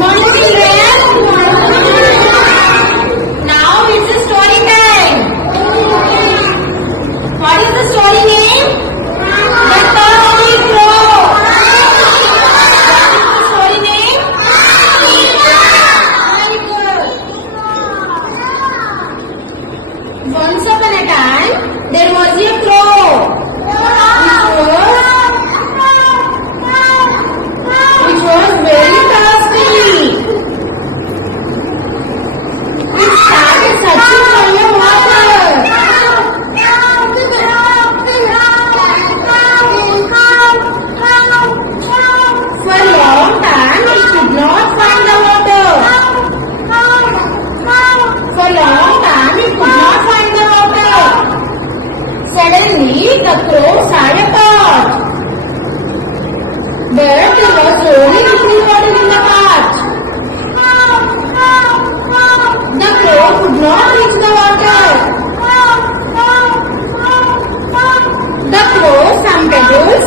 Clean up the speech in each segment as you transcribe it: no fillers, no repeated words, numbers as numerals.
morning, children. Now it's the story time. What is the story name? The Tiny Crow. What is the story name? Very good. Once upon a time, there was a crow. Which was very thirsty. It started searching for the water. For a long time, it could not find the water. For a long time, it could not find the water. Suddenly, the crow saw a pot. But there was only little water in the pot. The crow could not reach the water. The crow saw some pebbles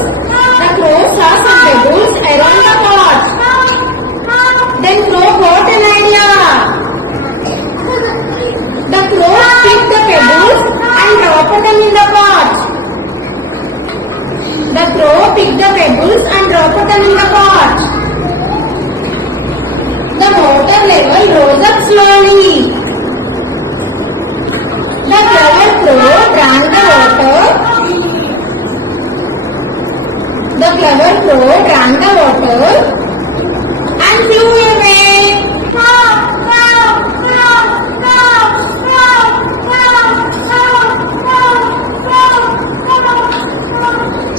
around the pot. Then crow got an idea. The crow picked the pebbles and dropped them in the pot. The crow picked the pebbles and dropped them in the pot. The water level rose up slowly. The clever crow drank the water. The clever crow drank the water and flew away.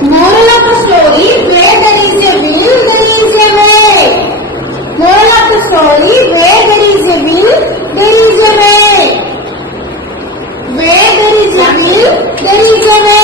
Moral of the story, where there is a will, there is a way. Moral of the story, where there is a will, there is a way. Where there is a will, there is a way.